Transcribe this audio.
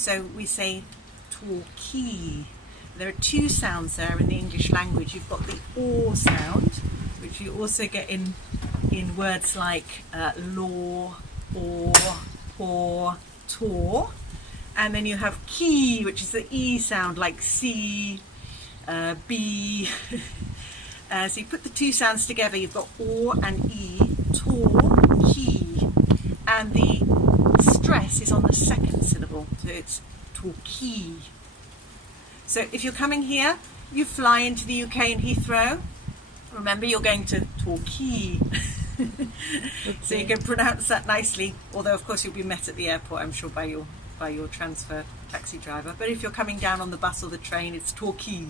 So we say Torquay. There are two sounds there in the English language. You've got the or sound, which you also get in words like law, or, tor. And then you have key, which is the e sound, like c, b. So you put the two sounds together. You've got or and e, tor, key, and the stress is on the second syllable, so it's Torquay. So if you're coming here, you fly into the UK in Heathrow. Remember, you're going to Torquay. So you can pronounce that nicely. Although, of course, you'll be met at the airport, I'm sure, by your transfer taxi driver. But if you're coming down on the bus or the train, it's Torquay.